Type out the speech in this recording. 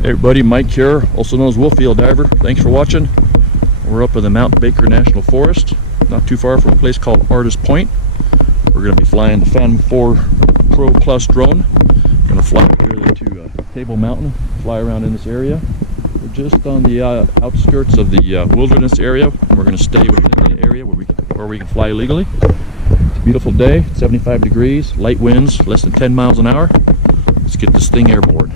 Hey everybody, Mike here, also known as Wolffield Diver. Thanks for watching. We're up in the Mount Baker National Forest, not too far from a place called Artist Point. We're going to be flying the Phantom 4 Pro Plus drone. We're going to fly up here to Table Mountain, fly around in this area. We're just on the outskirts of the wilderness area. We're going to stay within the area where we can fly legally. It's a beautiful day, 75 degrees, light winds, less than 10 miles an hour. Let's get this thing airborne.